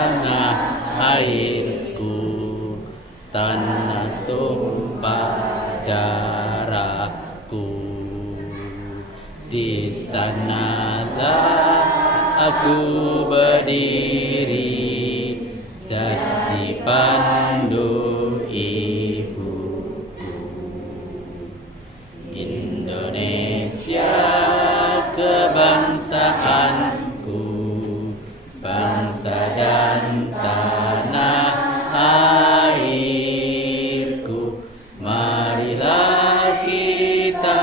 tanah airku, tanah tumpah darahku. Di sanalah aku berdiri, jadi pandu ibuku. Indonesia kebangsaanku, bangsa dan tanah airku. Marilah kita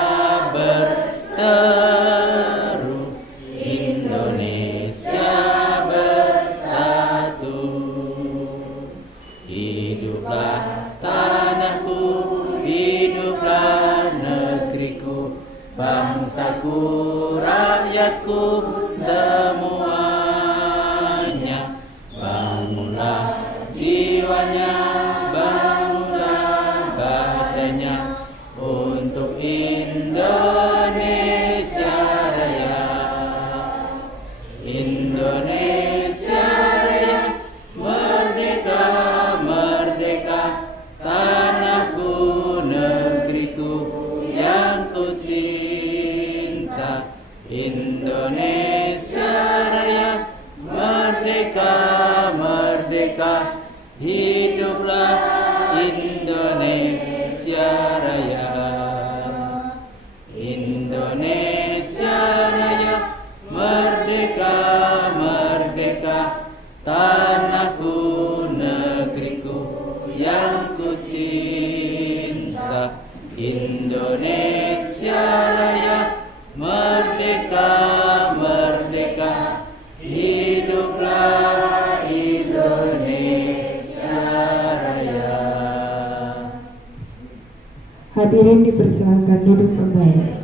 berseru, Indonesia bersatu. Hiduplah tanahku, hiduplah negeriku, bangsaku, rakyatku semuanya. Bangunlah jiwanya, bangunlah badannya untuk Indonesia Raya. Indonesia Raya, merdeka, merdeka, tanahku, negeriku yang ku cinta. Indonesia Raya, merdeka, merdeka, hiduplah Indonesia Raya. Indonesia Raya, merdeka, merdeka, tanahku, negeriku yang ku cinta. Indonesia Raya, merdeka, merdeka, hiduplah Indonesia Raya. Hadirin dipersilakan duduk kembali.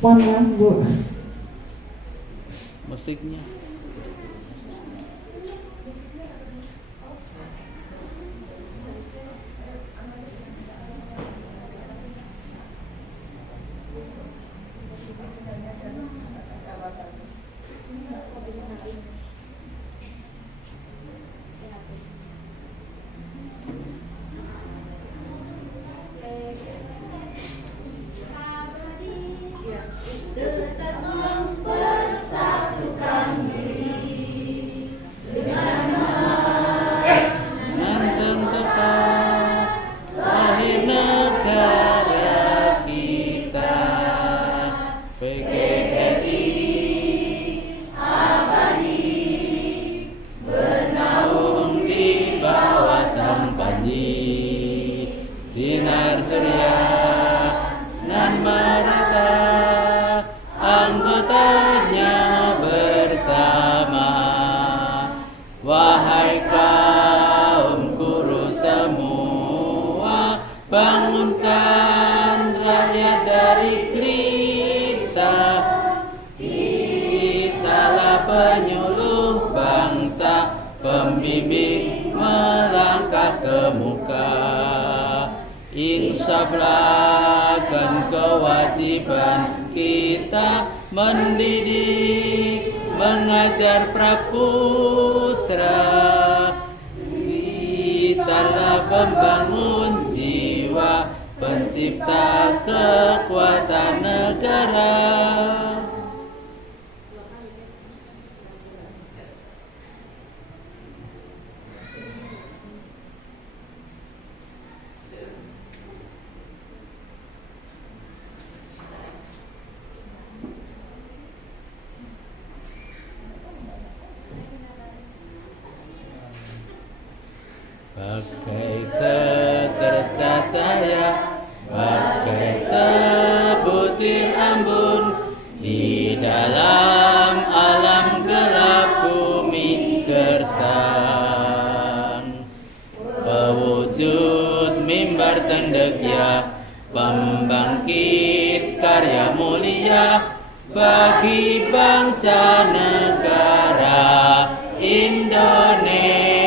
Mohon maaf Bu. Musiknya. Tetap mempersatukan diri dengan Dan tentukan lahir negara kita, PGRI abadi, bernaung di bawah sang panji, sinar surya nan merata, anggotanya bersama. Wahai kaum guru semua, bangunkan rakyat dari gelita. Kitalah penyuluh bangsa, pembimbing melangkah ke muka. Insaflah kan kewajiban kita mendidik, mengajar praputra. Kitalah pembangun jiwa, pencipta kekuatan negara. Bagai secerca cahaya, bagai sebutir embun, di dalam alam gelap bumi gersang. Pewujud mimbar cendekia, pembangkit karya mulia bagi bangsa negara Indonesia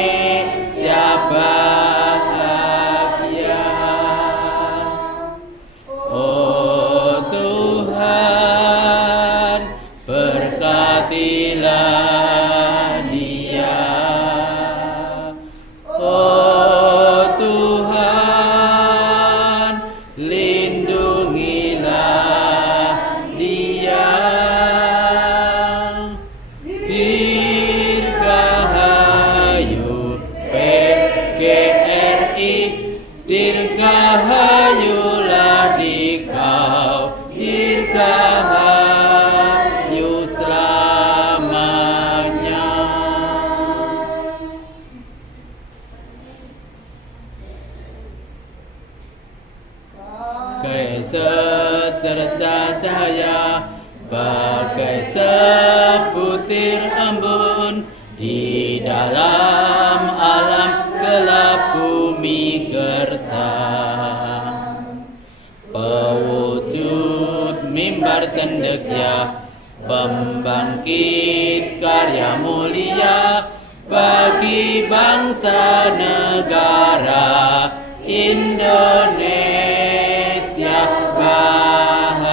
bahagia. cahaya, bagai sebutir embun di dalam alam gelap bumi gersang. Pewujud mimbar cendekia, pembangkit karya mulia bagi bangsa negara Indonesia bahagia.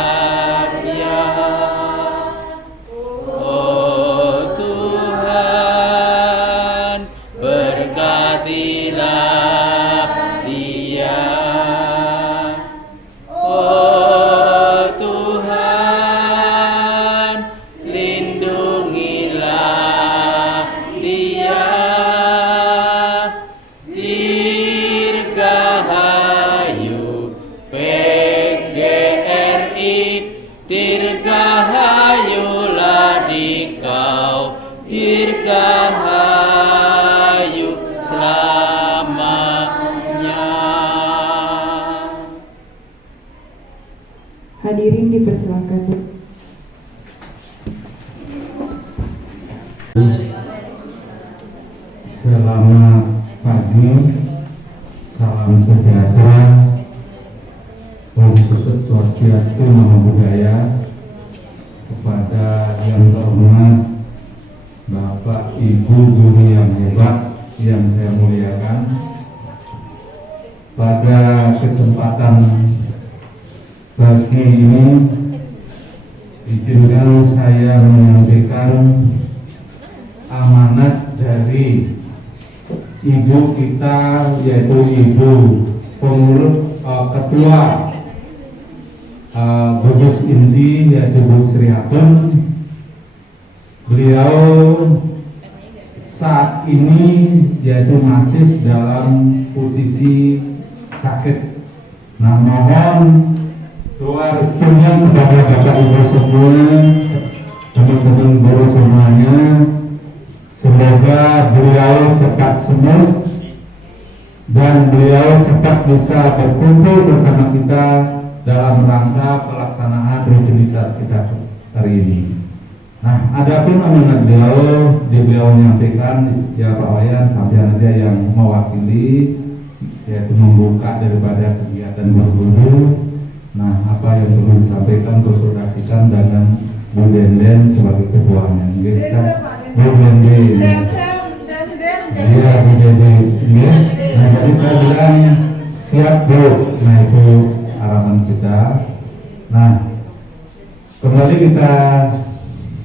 Oh Tuhan, berkatilah dia. Oh Tuhan, lindungilah dia. Dirgahayu PGRI, dirgahayulah dikau, dirgahayu selamanya. Hadirin dipersilakan. Selamat pagi, salam sejahtera, Om Swastiastu, Namo Buddhaya. Kepada yang terhormat Bapak Ibu guru yang hebat yang saya muliakan, pada kesempatan pagi ini izinkan saya menyampaikan amanat dari ibu kita, yaitu Ibu Pengurus Ketua Gugus Inti, yaitu Bu Sri Hatun. Beliau saat ini yaitu masih dalam posisi sakit. Nah, mohon doa restunya kepada Bapak Ibu semua, teman-teman guru semuanya. Semoga beliau cepat sembuh dan beliau cepat bisa berkumpul bersama kita dalam rangka pelaksanaan rutinitas kita hari ini. Nah, adapun amanat beliau menyampaikan, ya Pak Wayan sampai aja yang mewakili, yaitu membuka daripada kegiatan berguru. Nah, apa yang perlu disampaikan konsultasikan dengan Bu Denden sebagai ketuanya. Bu Denden. Iya, Bu Denden. Nah, jadi saya bilang siap Bu. Nah, itu harapan kita. Nah, kembali kita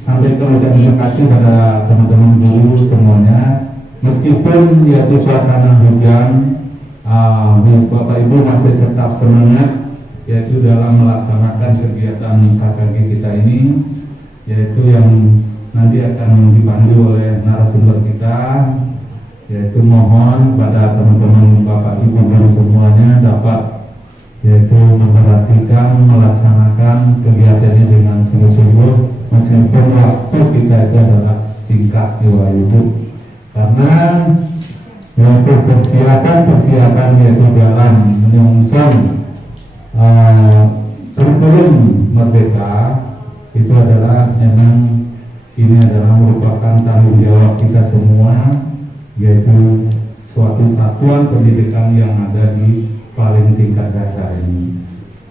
sampaikan ucapan terima kasih pada teman-teman guru semuanya. Meskipun yaitu suasana hujan, Bapak Ibu masih tetap semangat yaitu dalam melaksanakan kegiatan KKG kita ini, yaitu yang nanti akan dipandu oleh narasumber kita. Yaitu mohon pada teman-teman Bapak Ibu guru semuanya dapat yaitu memperhatikan melaksanakan kegiatannya dengan sungguh-sungguh, meskipun waktu kita itu adalah singkat Ibu, karena yaitu persiapan yaitu dalam menyongsong kurikulum merdeka itu adalah memang ini adalah merupakan tanggung jawab kita semua, yaitu suatu satuan pendidikan yang ada di paling tingkat dasar ini.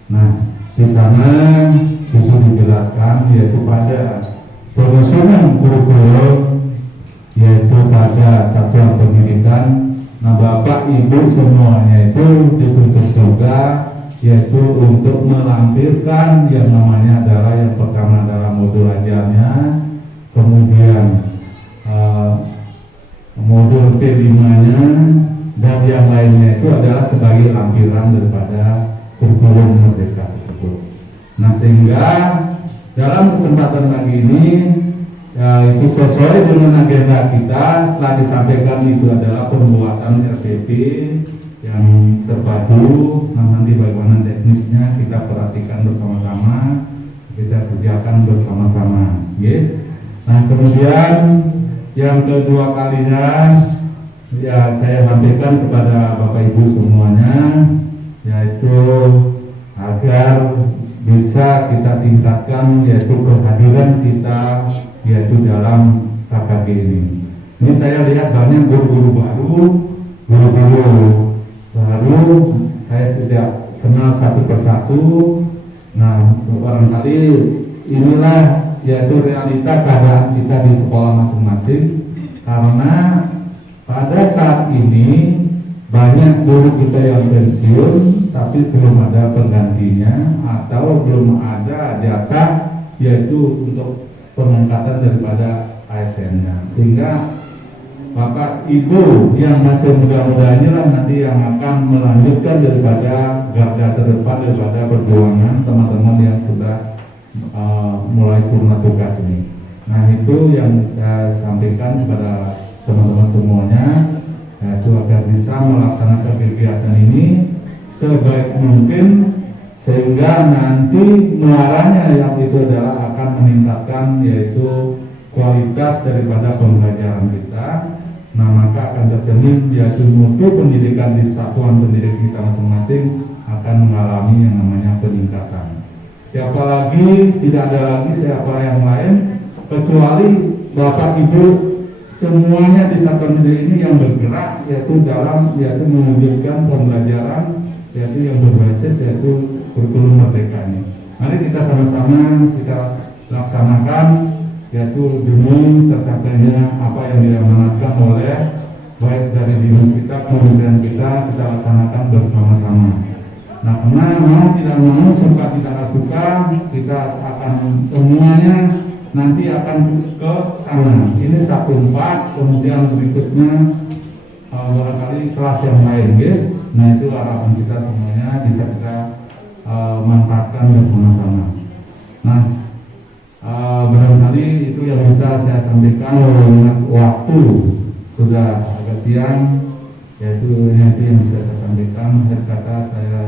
Nah, di sana itu dijelaskan yaitu pada penyusunan kurikulum yaitu pada satuan pendidikan. Nah, Bapak Ibu semuanya itu dituntut juga yaitu untuk melampirkan yang namanya adalah yang pertama adalah modul ajarnya, kemudian modul P5-nya, dan yang lainnya itu adalah sebagai lampiran daripada kurikulum merdeka tersebut. Nah, sehingga dalam kesempatan pagi ini itu sesuai dengan agenda kita telah disampaikan itu adalah pembuatan RPP yang terpadu. Nah, nanti bagaimana teknisnya kita perhatikan bersama-sama, kita kerjakan bersama-sama. Nah, kemudian yang kedua kalinya ya saya sampaikan kepada Bapak Ibu semuanya, yaitu agar bisa kita tingkatkan yaitu kehadiran kita yaitu dalam KKG ini. Ini saya lihat banyak guru-guru baru, saya tidak kenal satu persatu. Nah, barangkali inilah yaitu realita keadaan kita di sekolah masing-masing, karena pada saat ini banyak guru kita yang pensiun tapi belum ada penggantinya atau belum ada jatah yaitu untuk pengangkatan daripada ASN-nya, sehingga Bapak Ibu yang masih muda-muda inilah nanti yang akan melanjutkan daripada garda terdepan daripada perjuangan teman-teman yang sudah mulai purna tugas ini. Nah, itu yang saya sampaikan kepada teman-teman semuanya, yaitu agar bisa melaksanakan kegiatan ini sebaik mungkin sehingga nanti muaranya yang itu adalah akan meningkatkan yaitu kualitas daripada pembelajaran kita. Nah, maka akan tercermin yaitu mutu pendidikan di satuan pendidikan kita masing-masing akan mengalami yang namanya peningkatan. Siapa lagi, tidak ada lagi siapa yang lain kecuali Bapak Ibu semuanya di satuan pendidikan ini yang bergerak yaitu dalam yaitu mewujudkan pembelajaran yaitu yang berbasis yaitu kurikulum merdeka ini. Mari kita sama-sama kita laksanakan yaitu demi tercapainya apa yang diamanatkan oleh baik dari dinas kita, kementerian kita laksanakan bersama-sama. Nah, karena mau tidak mau, suka tidak suka, kita akan semuanya nanti akan ke sana. Ini 1/4, kemudian berikutnya barangkali kelas yang lain, gitu. Nah, itu harapan kita semuanya bisa kita manfaatkan bersama-sama. Nah, barangkali itu yang bisa saya sampaikan. Waktu sudah agak siang, yaitu yang bisa saya sampaikan. Akhir kata saya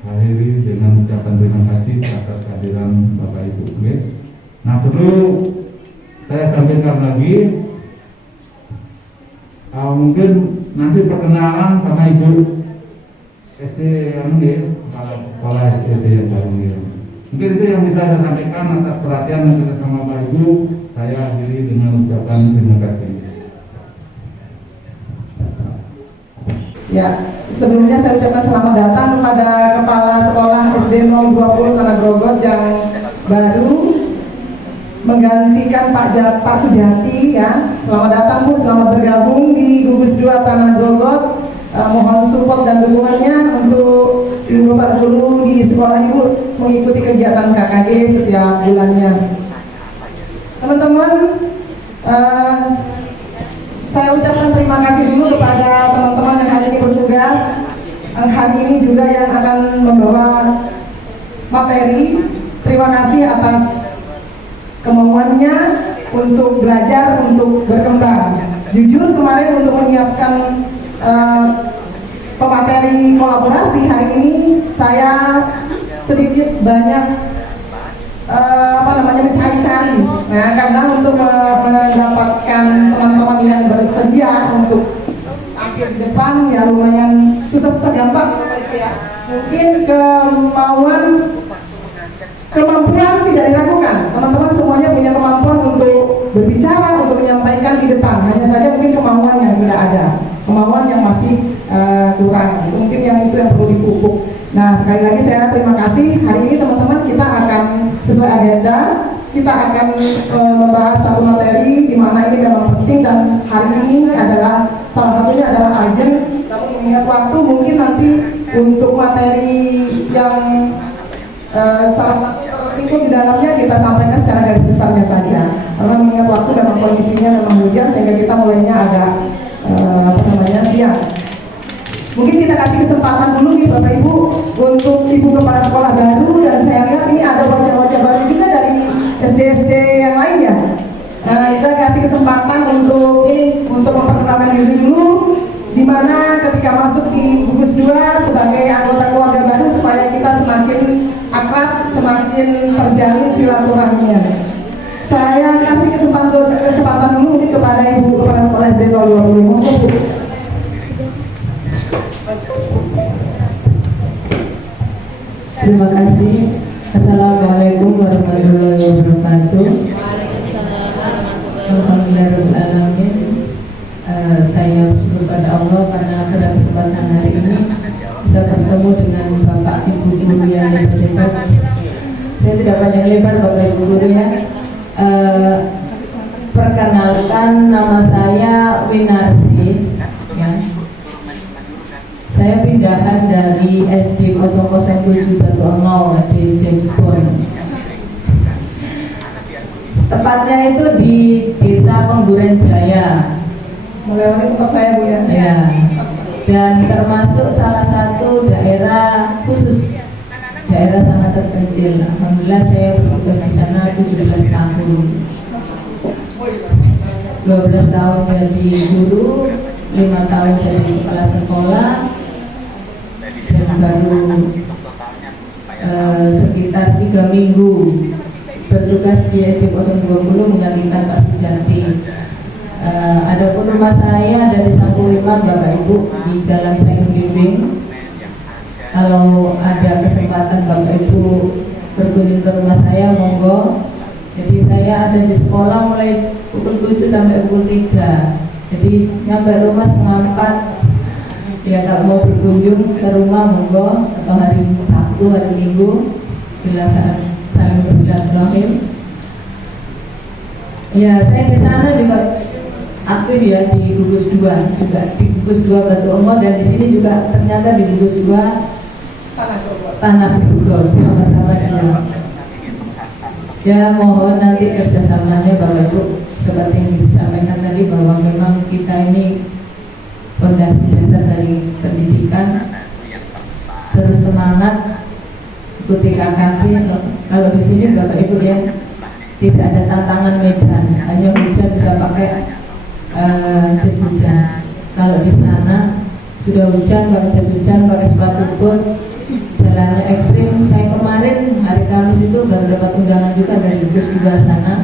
akhiri dengan ucapan terima kasih atas kehadiran Bapak Ibu. Nah, perlu saya sampaikan lagi, mungkin nanti perkenalan sama Ibu SD yang kepala SD yang baru. Mungkin itu yang bisa saya sampaikan atas perhatian dan bersama Bapak Ibu. Saya akhiri dengan ucapan terima kasih. Ya, sebelumnya saya ucapkan selamat datang kepada Kepala Sekolah SD 020 Tanah Grogot yang baru menggantikan Pak Sujati ya. Selamat datang Bu, selamat bergabung di Gugus 2 Tanah Grogot. Mohon support dan dukungannya untuk Ibu Bapak Guru di sekolah Ibu mengikuti kegiatan KKG setiap bulannya. Teman-teman, saya ucapkan terima kasih dulu kepada teman-teman yang hari ini bertugas, hari ini juga yang akan membawa materi. Terima kasih atas kemauannya untuk belajar, untuk berkembang. Jujur kemarin untuk menyiapkan pemateri kolaborasi hari ini saya sedikit banyak mencari-cari. Nah, karena untuk mendapatkan teman-teman yang bersedia untuk tampil di depan ya lumayan susah-susah gampang ya. Mungkin kemampuan tidak diragukan. Teman-teman semuanya punya kemampuan untuk berbicara, untuk menyampaikan di depan. Hanya saja mungkin kemauan yang tidak ada, kemauan yang masih kurang. Itu mungkin yang perlu dipupuk. Nah, sekali lagi saya terima kasih. Hari ini teman-teman kita akan sesuai agenda, kita akan membahas satu materi di mana ini memang penting dan hari ini adalah salah satunya adalah urgent. Namun mengingat waktu mungkin nanti untuk materi yang salah satu terikut di dalamnya kita sampaikan secara garis besarnya saja. Karena mengingat waktu memang kondisinya memang hujan sehingga kita mulainya agak siang. Mungkin kita kasih kesempatan dulu nih Bapak Ibu untuk Ibu Kepala Sekolah baru, dan saya lihat ini ada wajah-wajah baru juga dari SD-SD yang lain ya. Kita kasih kesempatan untuk memperkenalkan diri dulu, di mana ketika masuk di Gugus 2 sebagai anggota keluarga baru supaya kita semakin akrab, semakin terjalin silaturahminya. Saya kasih kesempatan dulu mungkin kepada Ibu Kepala Sekolah SD 020. Terima kasih. Allah karena pada kesempatan hari ini bisa bertemu dengan Bapak Ibu guru yang Depok. Saya tidak panjang lebar Bapak Ibu guru ya. Perkenalkan, nama saya Winarsi ya. Saya pindahan dari SD 007 Batu Engau di James Bond. Tepatnya itu di Desa Pengguren Jaya. Melewati tempat saya Bu ya. Ya. Dan termasuk salah satu daerah khusus, daerah sangat terpencil. Alhamdulillah saya bertugas di sana 17 tahun. 12 tahun jadi guru, 5 tahun jadi kepala sekolah, dan baru sekitar 3 minggu bertugas di SD 020 menggantikan Pak Sujanti. Adapun rumah saya dari Sampul Lima Bapak Ibu di Jalan Saing Bimbing. Kalau ada kesempatan Bapak Ibu berkunjung ke rumah saya, monggo. Jadi saya ada di sekolah mulai pukul 7 sampai pukul 3. Jadi sampai rumah setengah 4. Ya kalau mau berkunjung ke rumah monggo, atau hari Sabtu, hari Minggu bila saat saling bersilaturahim. Ya saya di sana juga aktif ya di gugus 2 juga di gugus 2 Batu Engau, dan di sini juga ternyata di gugus 2 Tanah Bogor sama-sama dia. Ya mohon nanti kerjasamanya Bapak Ibu seperti yang disampaikan tadi bahwa memang kita ini fondasi dasar dari pendidikan, terus semangat ikuti KKP. Kalau di sini Bapak Ibu ya tidak ada tantangan medan, hanya hujan bisa pakai jas hujan. Kalau di sana sudah hujan pakai jas hujan, pakai sepatu boot, jalannya ekstrim. Saya kemarin hari Kamis itu baru dapat undangan juga dari gugus 2 sana.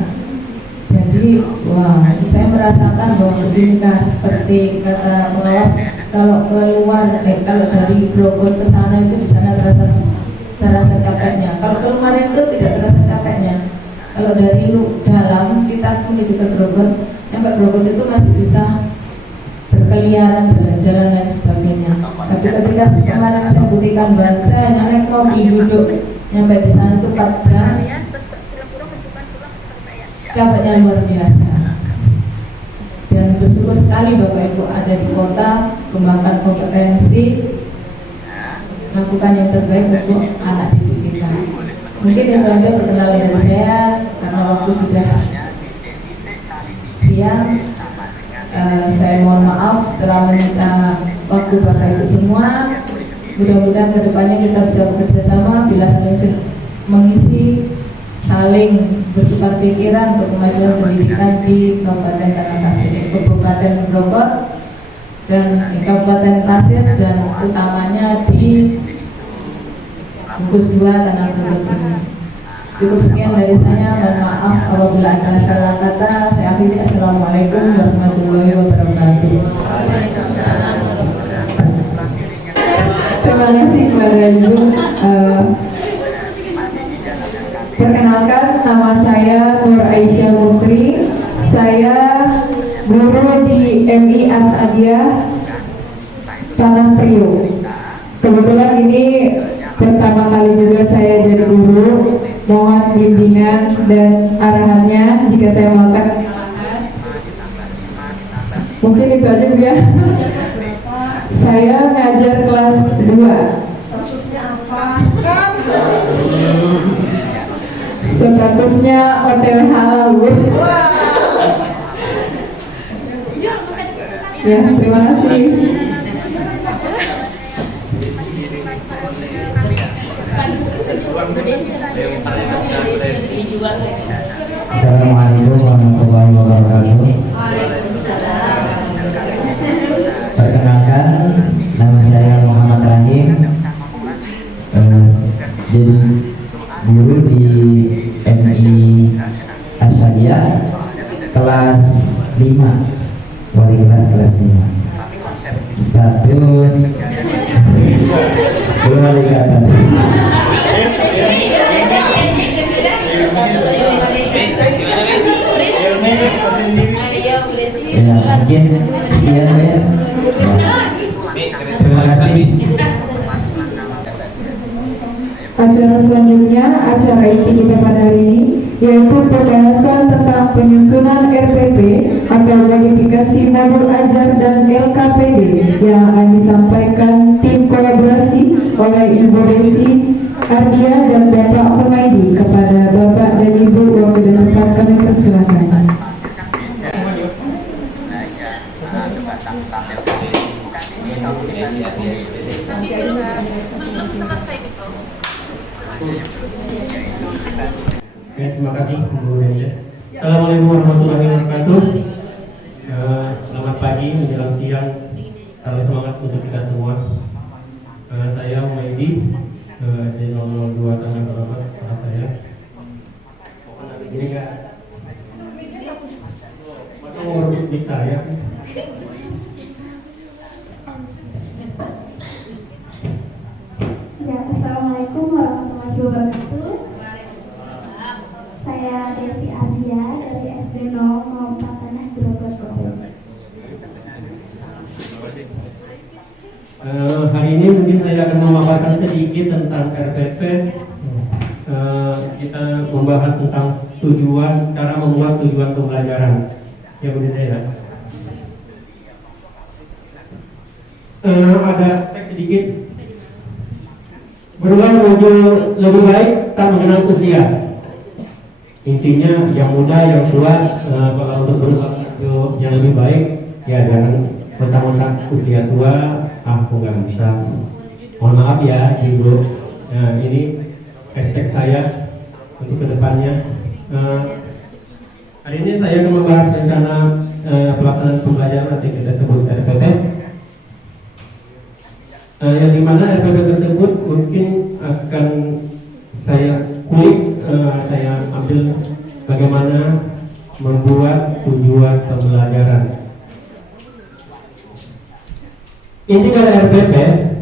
Jadi wah, saya merasakan bahwa begini seperti kata pengawas, kalau keluar kalau dari Grogol ke sana itu di sana terasa capeknya. Kalau keluar itu tidak terasa capeknya. Kalau dari dalam kita menuju ke Grogol, sampai Grogol itu masih bisa berkeliaran, jalan-jalan dan sebagainya. Tapi ketika kemarin saya buktikan banget, saya naik mobil duduk sampai di sana itu 4 jam, capeknya luar biasa. Dan bersyukur sekali Bapak Ibu ada di kota, kembangkan kompetensi, lakukan yang terbaik untuk anak didik kita. Mungkin yang aja perkenalan dari saya karena waktu sudah siang. Saya mohon maaf setelah meminta waktu Bapak Ibu semua. Mudah-mudahan kedepannya kita bisa bekerja sama bila saling mengisi, saling bertukar pikiran untuk kemajuan pendidikan di Kabupaten Tanah Pasir, Kabupaten Grogol, dan di Kabupaten Pasir, dan utamanya di gugus 2 Tanah Grogol. Cukup sekian dari saya, mohon maaf apabila ada salah kata. Saya akhiri, assalamualaikum warahmatullahi wabarakatuh. Terima kasih kepada Ibu. Perkenalkan, nama saya Nur Aisyah Musri. Saya guru di MI Asadiah Tanah Priok. Kebetulan ini pertama kali juga saya jadi guru. Mohon bimbingan dan arahannya jika saya melakukan kesalahan. Mungkin itu aja Bu ya. Saya ngajar kelas 2. Statusnya apa? Statusnya OTW halal Bu. Ya, terima kasih. Assalamualaikum warahmatullahi wabarakatuh. Perkenalkan, nama saya Muhammad Rahim, jadi guru di MI Asadiah kelas 5, wali kelas 5. Status wali kata. Ya, mungkin sekian ya. inti kita pada hari ini, yaitu pembahasan tentang penyusunan RPP atau verifikasi modul ajar dan LKPD yang akan disampaikan tim kolaborasi oleh Ibu Desi Ardia dan Bapak Humaydi. Kepada Bapak dan Ibu waktu dan tempat kami persilakan. Ya, terima kasih Bu Desi. Assalamualaikum warahmatullahi wabarakatuh. Selamat pagi menjelang siang. Salam semangat untuk kita semua. Saya Humaydi, SD 002 Tangerang Barat, saya. Ini enggak. Masa mau merebut saya? Ya, Assalamualaikum warahmatullahi wabarakatuh. Saya Desi Adia dari SD 004 Tanah Grogol. Hari ini mungkin saya akan memaparkan sedikit tentang RPP. Kita membahas tentang tujuan, cara membuat tujuan pembelajaran. Ya begitu ya. Ada teks sedikit. Berubah menuju lebih baik tak mengenal usia. Intinya yang muda, yang tua, kalau untuk berubah menuju yang lebih baik, ya jangan mentang-mentang usia tua, aku nggak bisa. Mohon maaf ya, Ibu. Nah, ini hashtag saya untuk kedepannya. Hari ini saya akan membahas rencana pelaksanaan pembelajaran atau kita sebut RPP. Yang dimana RPP tersebut mungkin akan saya kulik, saya ambil bagaimana membuat tujuan pembelajaran. Inti dari RPP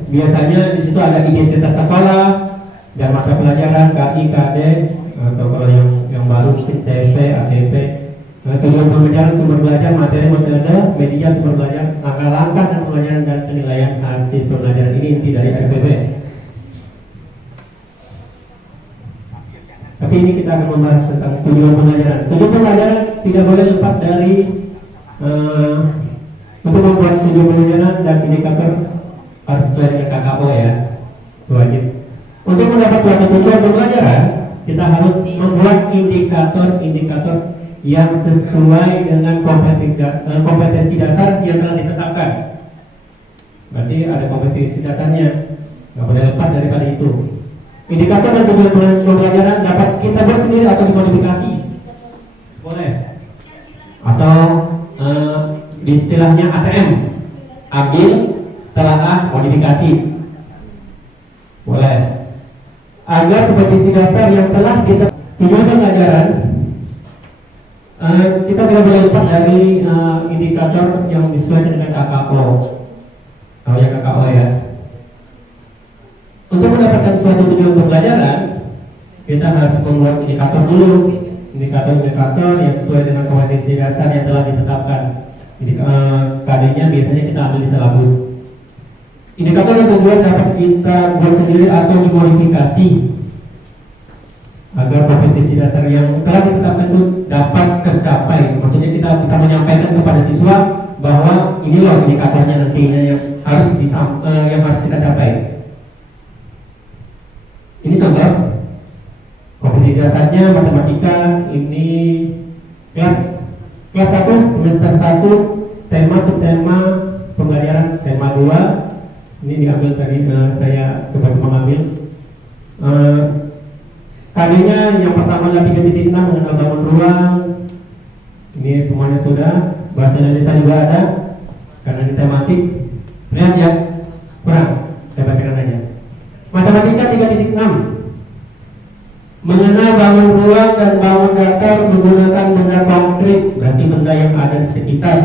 biasanya di situ ada identitas sekolah dan mata pelajaran KI, KD, atau kalau yang baru mungkin CP, ATP. Tujuan pembelajaran, sumber belajar, materi, metode, media, sumber belajar, langkah-langkah dan pembelajaran dan penilaian hasil pembelajaran. Ini inti dari RPP. Tapi ini kita akan membahas tentang tujuan pembelajaran. Tujuan pembelajaran tidak boleh lepas dari untuk membuat tujuan pembelajaran dan indikator harus sesuai dengan KKO ya, wajib. Untuk mendapat suatu tujuan pembelajaran, kita harus membuat indikator-indikator yang sesuai dengan kompetensi dasar yang telah ditetapkan. Berarti ada kompetensi dasarnya, nggak boleh lepas daripada itu. Indikator dan tujuan pembelajaran dapat kita buat sendiri atau dimodifikasi, boleh. Atau di istilahnya ATM, ambil, telaah, modifikasi, boleh. Agar kompetensi dasar yang telah kita tujuan pembelajaran, kita tidak boleh lepas dari indikator yang disesuaikan dengan KKO. Tahu ya KKO ya. Untuk mendapatkan suatu tujuan pembelajaran, kita harus membuat indikator dulu, indikator-indikator yang sesuai dengan kompetensi dasar yang telah ditetapkan. KD-nya biasanya kita ambil di silabus. Indikator yang tujuan dapat kita buat sendiri atau dimodifikasi agar kompetensi dasar yang telah ditetapkan itu dapat tercapai. Maksudnya kita bisa menyampaikan kepada siswa bahwa ini loh indikatornya nantinya yang harus kita capai. Ini contoh kompetensi dasarnya matematika. Ini kelas 1 semester 1, tema subtema pembelajaran tema 2. Ini diambil tadi, saya coba mengambil. KD-nya yang pertama adalah 3.6 mengenal bangun ruang. Ini semuanya sudah. Bahasa Indonesia juga ada karena ini tematik. Lihat ya, kurang. Saya bacakan aja. Matematika 3.6 mengenal bangun ruang dan bangun datar menggunakan benda konkret, berarti benda yang ada di sekitar.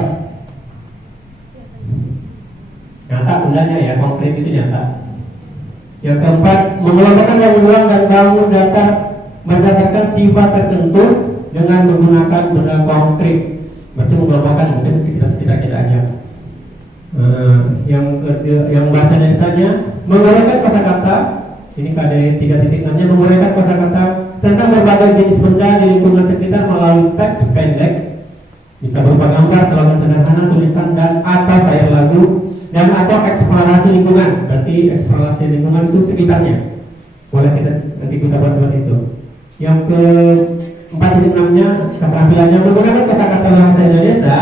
Nyata bendanya ya, konkret itu nyata. Yang keempat, mengelompokkan bangun ruang dan bangun datar berdasarkan sifat tertentu dengan menggunakan benda konkret, berarti mengelompokkan mungkin sekitar kita aja. Yang bahasa Indonesia menguraikan kosakata. Ini KD 3.6-nya menguraikan kosakata tentang berbagai jenis benda di lingkungan sekitar melalui teks pendek, bisa berupa gambar, slogan sederhana, tulisan dan atas air lagu, dan atau eksplorasi lingkungan. Berarti eksplorasi lingkungan itu sekitarnya. Boleh kita buat seperti itu. Yang ke 4.6-nya keterampilannya menggunakan kosakata bahasa Indonesia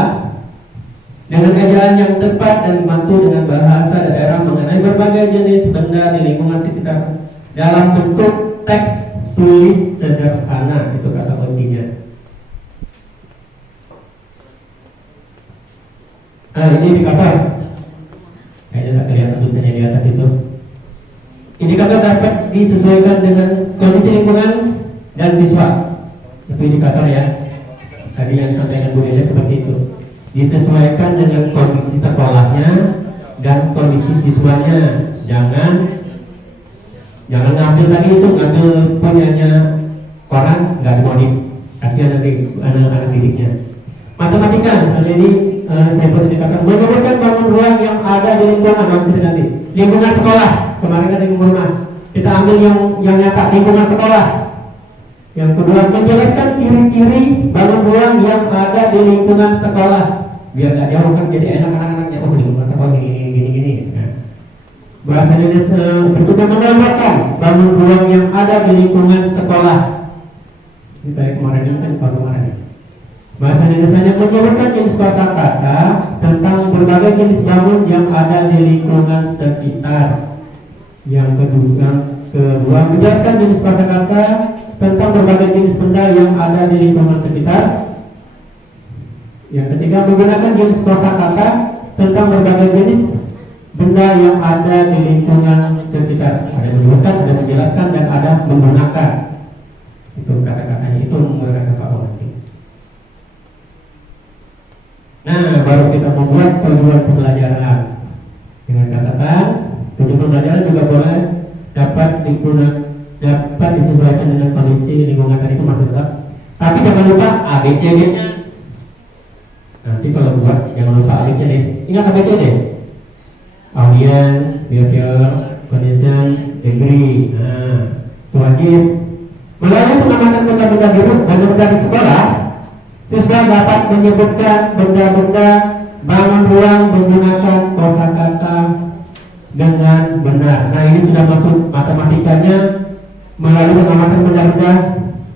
dengan ejaan yang tepat dan dibantu dengan bahasa daerah mengenai berbagai jenis benda di lingkungan sekitar dalam bentuk teks tulis sederhana. Itu kata kuncinya. Ini indikator. Kayaknya tak kelihatan tulisannya di atas itu. Indikator dapat disesuaikan dengan kondisi lingkungan dan siswa. Itu indikator ya. Tadi yang disampaikan Bu Dede seperti itu. Disesuaikan dengan kondisi sekolahnya dan kondisi siswanya. Jangan ngambil tadi itu, ngambil punyanya orang nggak dimodif. Kasihan nanti anak-anak didiknya. Matematika misalnya ini saya buat indikator menyebutkan bangun ruang yang ada di nanti lingkungan sekolah. Kemarin kan lingkungan rumah. Kita ambil yang nyata lingkungan sekolah. Yang kedua, menjelaskan ciri-ciri bangun ruang yang ada di lingkungan sekolah. Biar nggak jauh kan, jadi enak anak-anaknya. Oh, di lingkungan sekolah gini. Nah. Bahasa Indonesia berikutnya menggambarkan bangun ruang yang ada di lingkungan sekolah. Ini saya kemarin ini kan kemarin. Bahasa Indonesia menyebutkan jenis kosakata tentang berbagai jenis bangun yang ada di lingkungan sekitar. Yang kedua, menjelaskan jenis kosakata tentang berbagai jenis benda yang ada di lingkungan sekitar. Yang ketiga, menggunakan jenis kosakata tentang berbagai jenis benda yang ada di lingkungan sekitar. Ada menyebutkan, ada menjelaskan, dan ada menggunakan. Itu kata-katanya, itu menggunakan Pak Wati. Nah, baru kita membuat tujuan pembelajaran. Dengan catatan, tujuan pembelajaran juga boleh dapat disesuaikan dengan kondisi lingkungan tadi itu masih tetap. Tapi jangan lupa ABCD-nya. Nanti kalau buat jangan lupa ABCD. Ingat ABCD. Audience, behavior, condition, degree. Nah, wajib. Melalui pengamatan benda-benda hidup dan benda di sekolah, siswa dapat menyebutkan benda-benda bangun ruang menggunakan kosakata dengan benar. Nah, ini sudah masuk matematikanya melalui pengamatan benda-benda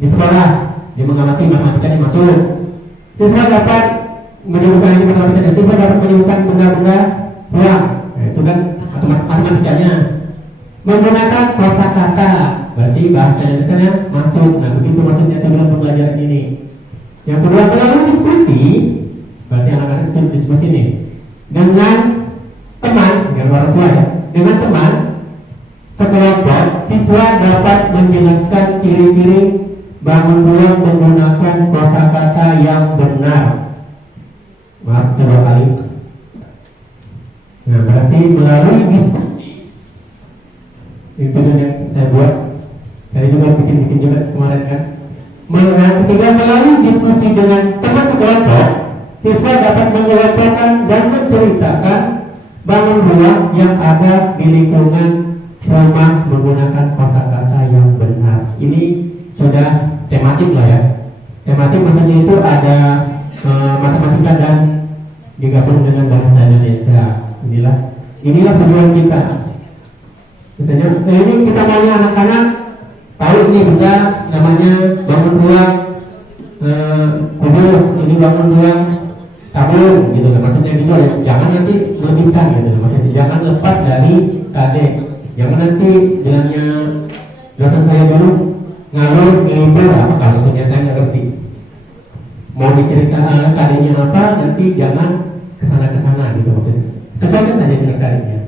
di sekolah. Dia mengamati matematikanya masuk. Siswa dapat menyebutkan ini matematikanya. Siswa dapat menyebutkan benda-benda ruang. Nah, itu kan matematikanya. Menggunakan kosakata, berarti bahasa Indonesia masuk. Nah, begitu maksudnya dalam pembelajaran ini. Yang kedua, melalui diskusi, berarti anak-anak sudah diskusi nih dengan teman, dengan orang tua ya, dengan teman sekelompok, siswa dapat menjelaskan ciri-ciri bangun ruang menggunakan kosakata yang benar. Maaf, kedua kali. Nah, berarti melalui diskusi itu yang saya buat. Saya juga bikin juga kemarin kan. Ketiga, melalui diskusi dengan teman sekelompok, siswa dapat menjelaskan dan menceritakan bangun ruang yang ada di lingkungan rumah menggunakan kosakata yang benar. Ini sudah tematik lah ya. Tematik maksudnya itu ada matematika dan digabung dengan bahasa Indonesia. Inilah tujuan kita. Misalnya, ini kita maunya anak-anak tahu ini benda namanya bangun ruang kudus, ini bangun ruang tabung gitu kan, maksudnya gitu ya. Jangan nanti melebihkan gitu, maksudnya jangan lepas dari KD. Jangan nanti dengannya dosen saya dulu ngalur ngelibur apa kalau maksudnya saya nggak ngerti. Mau diceritakan KD-nya apa, nanti jangan kesana gitu maksudnya. Sesuaikan saja dengan KD-nya.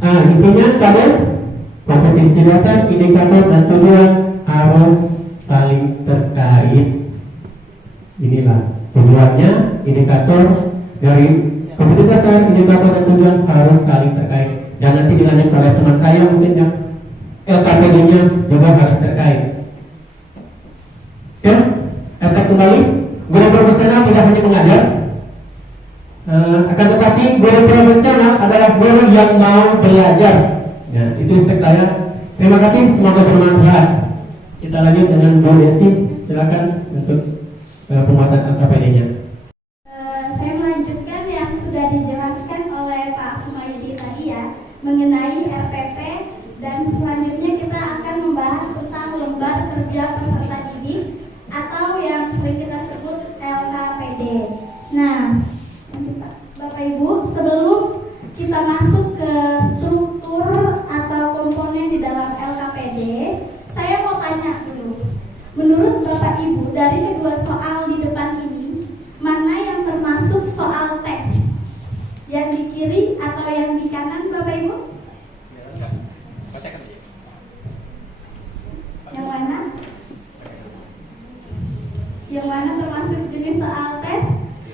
Nah, intinya kalian kompetisi dasar, indikator dan tujuan harus saling terkait. Inilah tujuannya, indikator dari kompetisi dasar, indikator dan tujuan harus saling terkait. Dan nanti dilanjutkan oleh teman saya mungkin yang LKPD-nya juga harus terkait. Ya, hashtag kembali. Guru profesional tidak hanya mengajar, akan tetapi guru profesional adalah guru yang mau belajar. Nah, itu spek saya. Terima kasih, semoga bermanfaat. Kita lanjut dengan Bu Desi. Silakan untuk penguatan LKPD-nya. Saya melanjutkan yang sudah dijelaskan oleh Pak Humaydi tadi ya, mengenai RPP, dan selanjutnya kita akan membahas tentang lembar kerja peserta didik atau yang sering kita sebut LKPD. Nah, Bapak Ibu, sebelum kita masuk ke struktur atau komponen di dalam LKPD, saya mau tanya dulu. Menurut Bapak Ibu, dari kedua soal di depan ini, mana yang termasuk soal teks? Yang di kiri atau yang di kanan, Bapak Ibu? Yang mana? Yang mana termasuk jenis soal tes?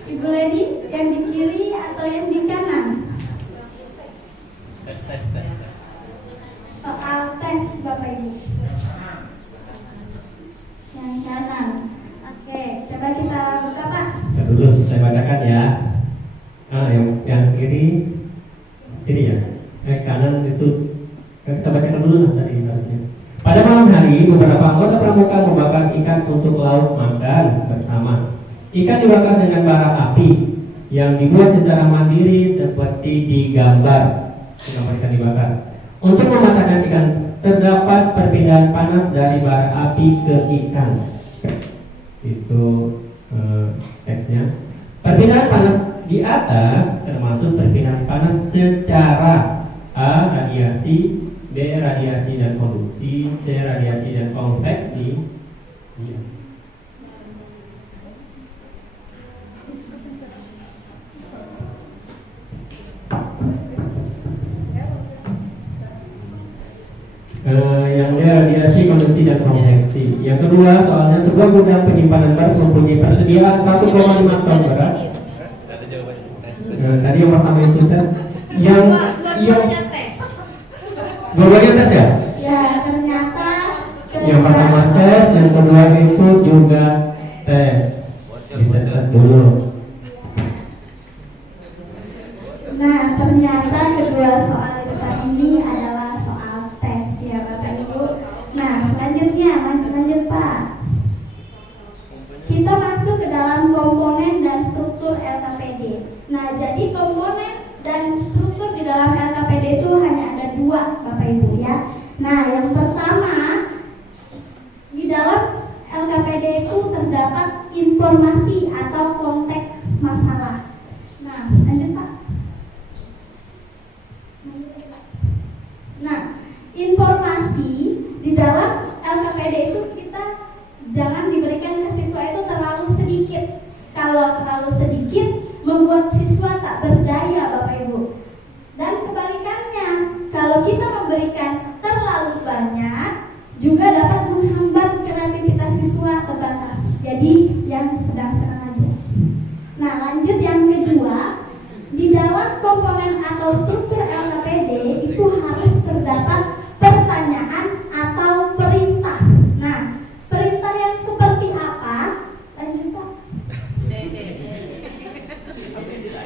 Ibu Lady, yang di kiri atau yang di kanan? Tes. Soal tes, Bapak Ibu. Yang kanan. Oke, coba kita buka, Pak. Dulu saya bacakan ya. Yang kiri ya. Kanan itu kita bacakan dulu lah tadi harusnya. Pada malam hari, beberapa anggota pramuka membakar ikan untuk lauk makan bersama. Ikan dibakar dengan bara api yang dibuat secara mandiri seperti di gambar ikan dibakar. Untuk mematahkan ikan, terdapat perpindahan panas dari bara api ke ikan. Itu teksnya. Perpindahan panas di atas termasuk perpindahan panas secara A. Radiasi, B. Radiasi dan konduksi, C. Radiasi dan konveksi. Yang D. Radiasi, konduksi dan konveksi. Yang kedua, soalnya sebuah gudang penyimpanan gas mempunyai persediaan 1,5 ton beras. Tadi yang pertama itu kan yang dua-duanya tes ya? Ya, ternyata Yang pertama tes, yang kedua itu juga tes. Dites dulu. Nah, ternyata kedua soal ini adalah soal tes ya, Bapak Ibu. Nah, selanjutnya lanjut Pak. Kita masuk ke dalam komponen dan struktur LKPD. Nah, jadi komponen dan struktur di dalam LKPD itu hanya ada dua, Bapak Ibu ya. Nah, yang pertama, di dalam LKPD itu terdapat informasi atau konteks masalah. Nah, lanjut Pak. Nah, informasi di dalam LKPD itu kita jangan diberikan ke siswa itu terlalu sedikit. Kalau terlalu sedikit membuat siswa tak berdaya, Bapak Ibu. Dan kebalikannya, kalau kita memberikan terlalu banyak juga dapat menghambat kreativitas siswa terbatas. Jadi yang sedang-sedang aja. Nah, lanjut yang kedua, di dalam komponen atau struktur LKPD itu harus terdapat pertanyaan atau perintah. Nah, perintah yang seperti apa? Lanjut Pak.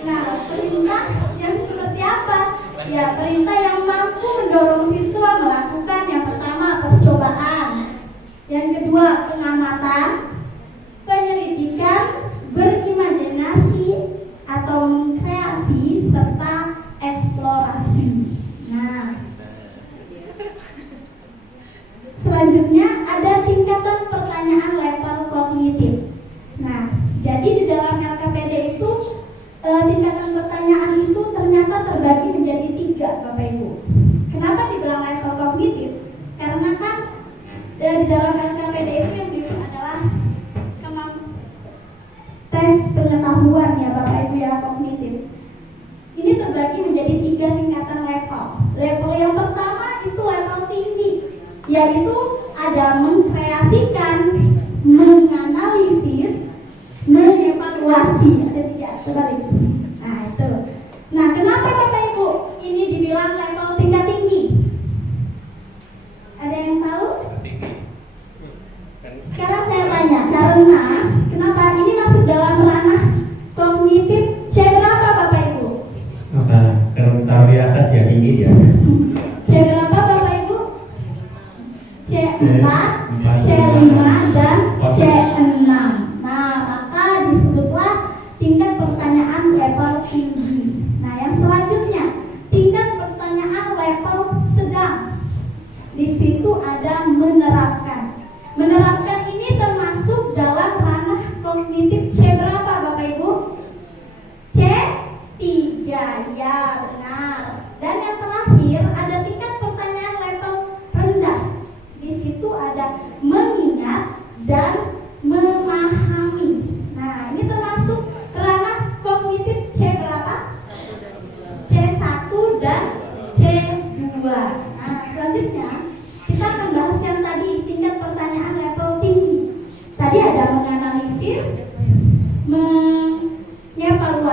Nah, perintah yang seperti apa? Ya, perintah yang mampu mendorong siswa melakukan yang pertama percobaan, yang kedua pengamatan, penyelidikan, berimajinasi atau mengkreasi serta eksplorasi. Nah, selanjutnya ada tingkatan pertanyaan level kognitif. Nah, jadi di dalam LKPD itu tingkatan pertanyaan itu ternyata terbagi menjadi 3, Bapak Ibu. Kenapa dibilang level kognitif? Karena kan di dalam LKPD itu yang dilihat adalah tes pengetahuan ya Bapak Ibu ya, kognitif. Ini terbagi menjadi 3 tingkatan level. Level yang pertama itu level tinggi, yaitu ada mengkreasikan, menganalisis, mengevaluasi. Ada 3 sebalik. Nah itu. Nah, kenapa Bapak Ibu ini dibilang level tingkat tinggi? Ada yang tahu? Sekarang saya tanya, karena kenapa ini masuk dalam ranah kognitif C berapa Bapak Ibu? Kalau taruh di atas ya tinggi ya. C berapa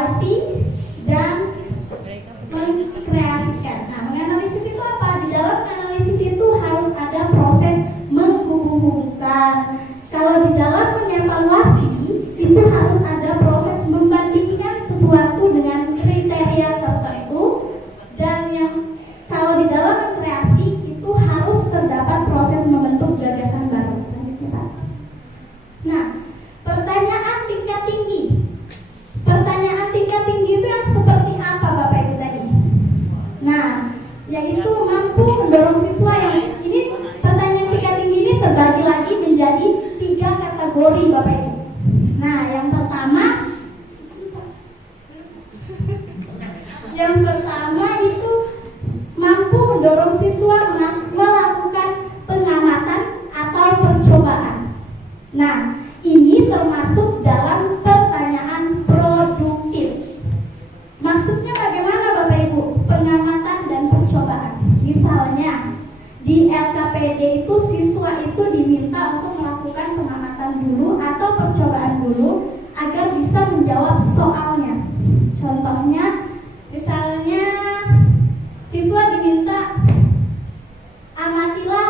mengevaluasi dan mengkreasikan. Nah, menganalisis itu apa? Di dalam menganalisis itu harus ada proses menghubung-hubungkan. Kalau di dalam mengevaluasi itu harus ada proses membandingkan sesuatu dengan kriteria tertentu, dan yang kalau di dalam mengkreasi itu harus terdapat proses membentuk gagasan baru. Nah, pertanyaan tingkat tinggi. Pertanyaan tingkat tinggi itu yang seperti apa Bapak Ibu tadi? Nah, yaitu mampu mendorong siswa yang ini pertanyaan tingkat tinggi ini terbagi lagi menjadi 3 kategori Bapak Ibu. Nah, yang pertama itu mampu mendorong siswa melakukan pengamatan atau percobaan. Nah, ini termasuk dalam pertanyaan produktif. Maksudnya bagaimana Bapak Ibu? Pengamatan dan percobaan. Misalnya di LKPD itu siswa itu diminta untuk melakukan pengamatan dulu atau percobaan dulu agar bisa menjawab soalnya. Contohnya, misalnya siswa diminta amatilah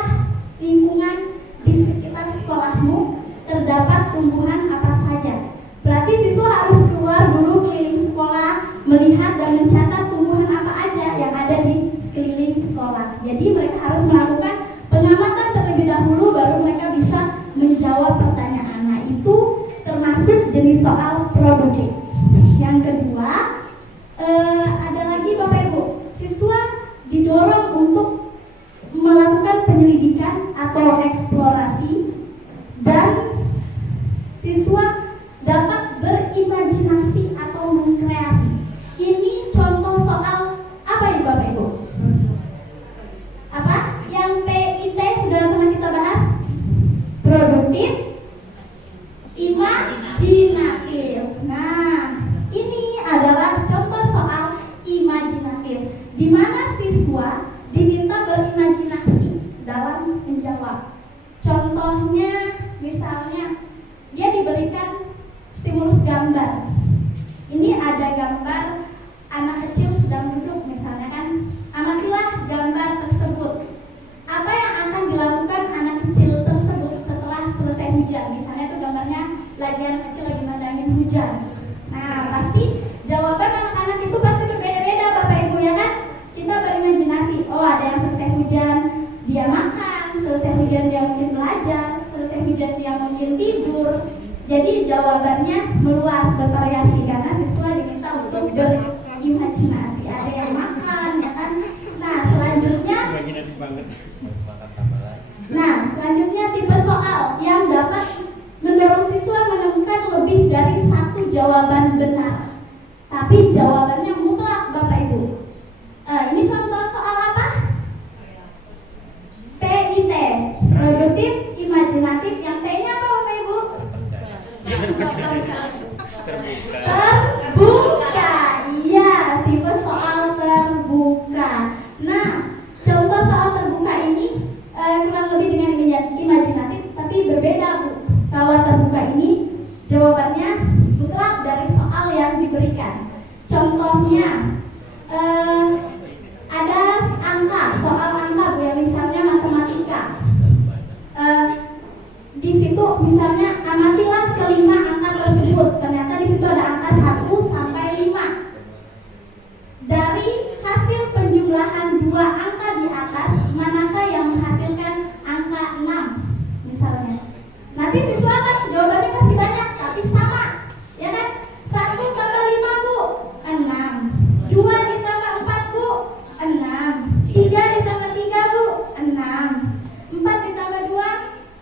lingkungan di sekitar sekolahmu, terdapat tumbuhan apa saja. Berarti siswa harus keluar dulu keliling sekolah, melihat dan mencatat tumbuhan apa aja yang ada di sekeliling sekolah. Jadi mereka harus melakukan pengamatan terlebih dahulu baru mereka bisa menjawab pertanyaan. Nah, itu termasuk jenis soal produktif. Yang kedua, ada lagi Bapak Ibu, siswa didorong untuk melakukan penyelidikan atau eksplorasi, dan siswa dapat berimajinasi atau mengkreasi. Ini contoh soal apa ya Bapak Ibu? Apa? Yang PIT sudah pernah kita bahas? Produktif, imajinatif. Nah, ini adalah contoh soal imajinatif, di mana siswa diminta berimajinasi dalam menjawab. Contohnya, misalnya dia diberikan stimulus gambar. Ini ada gambar anak kecil sedang duduk, misalnya kan. Amatilah gambar tersebut. Apa yang akan dilakukan anak kecil tersebut setelah selesai hujan? Misalnya itu gambarnya lagi anak kecil lagi mandangin hujan. Nah, pasti jawaban anak-anak itu pasti berbeda-beda Bapak Ibu, ya kan? Kita berimajinasi, oh ada yang selesai hujan dia makan, selesai hujan dia mungkin belajar, selesai hujan dia mungkin tidur. Jadi jawabannya meluas, bervariasi, karena siswa diminta untuk berimajinasi. Ada yang makan, ya kan? Nah, selanjutnya tipe soal yang dapat mendorong siswa menemukan lebih dari satu jawaban benar, tapi jawabannya mutlak Bapak Ibu. Ini contoh soal apa? PIT, produktif, imajinatif. Yang T-nya apa Bapak Ibu? Terbuka. Iya, tipe soal terbuka. Nah, contoh soal terbuka ini kurang lebih dengan imajinatif, tapi berbeda Bu. Kalau terbuka ini jawabannya mutlak dari soal yang diberikan. Contohnya ada angka, soal angka Bu, ya, misalnya matematika. Di situ misalnya amatilah kelima angka tersebut. Ternyata di situ ada angka 1 sampai 5. Dari hasil penjumlahan 2 angka di atas, manakah yang menghasilkan angka 6 misalnya. Nanti siswa kan jawabannya kasih banyak tapi sama, ya kan? 1 tambah 5 Bu, 6. 2 ditambah 4 Bu, 6. 3 ditambah 3 Bu, 6. 4 ditambah 2,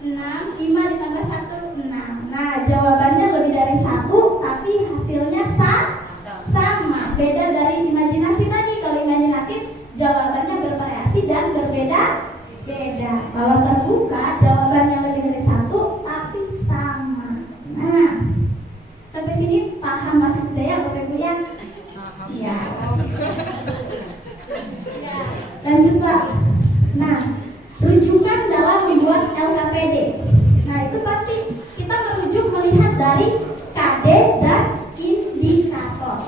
6. 5 ditambah 1, 6. Nah, jawabannya lebih dari 1 tapi hasilnya sama. Beda dari imajinasi tadi. Kalau imajinatif jawabannya bervariasi dan berbeda-beda. Kalau terbuka jawabannya lebih dari 1 tapi sama. Nah, sampai sini paham masih sedaya Bapak Ibu ya? Iya. Lanjut Pak. Nah, rujukan dalam membuat LKPD. Nah, itu pasti kita merujuk melihat dari KD dan indikator.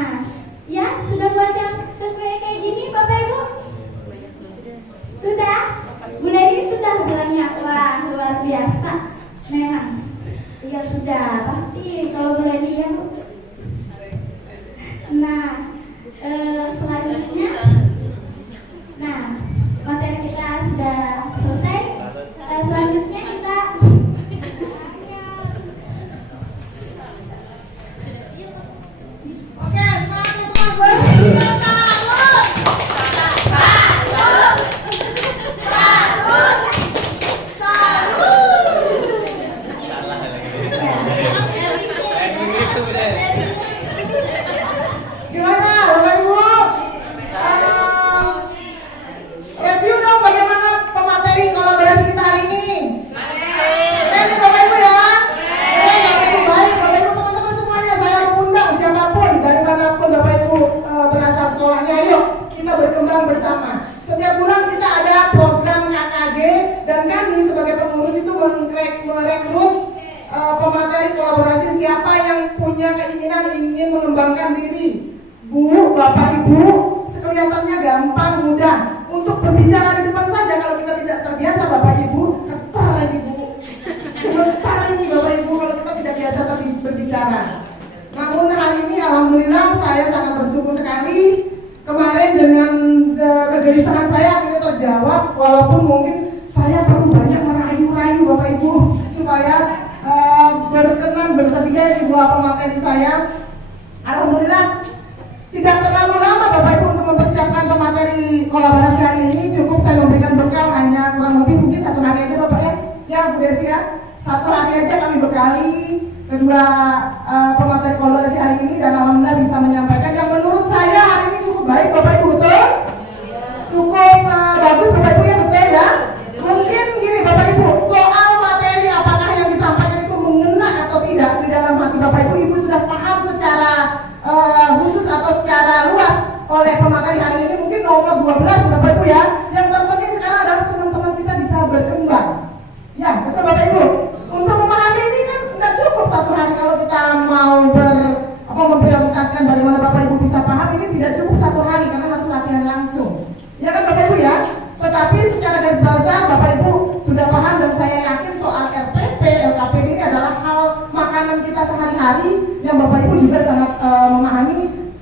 Nah, ya sudah buat yang sesuai kayak gini Bapak Ibu? Sudah? Bu Leni sudah bilangnya, wah luar biasa. Memang. Ya sudah, pasti kalau Bu Leni ya. Nah, selanjutnya, nah materi kita sudah selesai. Selanjutnya kita Oke, semangat teman bertiga, salut. Salut. Salut. Salut. Gimana Bapak Ibu? Review dong bagaimana pemateri kolaborasi kita hari ini. Keren nih Bapak Ibu ya. Keren Bapak Ibu, baik Bapak Ibu, teman-teman semuanya, saya undang siapapun dari manapun Bapak Ibu berasal sekolahnya, ayo kita berkembang bersama. Setiap bulan kita ada program KKG dan kami sebagai pengurus itu merekrut pemateri kolaborasi siapa yang punya keinginan ingin mengembangkan diri. Bu, Bapak Ibu, sekelihatannya gampang, mudah untuk berbicara di depan saja. Kalau kita tidak terbiasa Bapak Ibu, getar ini Bu, getar ini Bapak Ibu kalau kita tidak biasa berbicara. Namun hari ini alhamdulillah saya sangat bersyukur sekali. Kemarin dengan kegelisahan saya akhirnya terjawab, walaupun mungkin saya perlu banyak merayu-rayu Bapak Ibu supaya berkenan bersedia di buah pemateri saya. Alhamdulillah tidak terlalu lama Bapak Ibu untuk mempersiapkan pemateri kolaborasi hari ini. Cukup saya memberikan bekal hanya kurang lebih mungkin 1 hari aja Bapak ya Bu Desi ya. 1 hari aja kami bekali kedua pemateri kolaborasi hari ini dan alhamdulillah bisa menyampaikan yang menurut saya hari ini cukup baik Bapak Ibu, betul? Cukup bagus Bapak Ibu ya, betul ya? Mungkin gini Bapak Ibu, soal materi apakah yang disampaikan itu mengena atau tidak di dalam hati Bapak Ibu, Ibu sudah paham secara khusus atau secara luas oleh pemateri hari ini. Mungkin nomor 12 Bapak Ibu ya. Yang terpenting sekarang adalah teman-teman kita bisa berkembang. Ya, betul Bapak Ibu. Untuk memahami ini kan nggak cukup 1 hari kalau kita mau memprioritaskan bagaimana Bapak Ibu bisa paham. Ini tidak cukup 1 hari karena harus latihan langsung. Ya kan Bapak Ibu ya. Tetapi secara garis besar Bapak Ibu sudah paham dan saya yakin soal RPP, LKPD ini adalah hal makanan kita sehari-hari yang Bapak Ibu juga sangat memahami.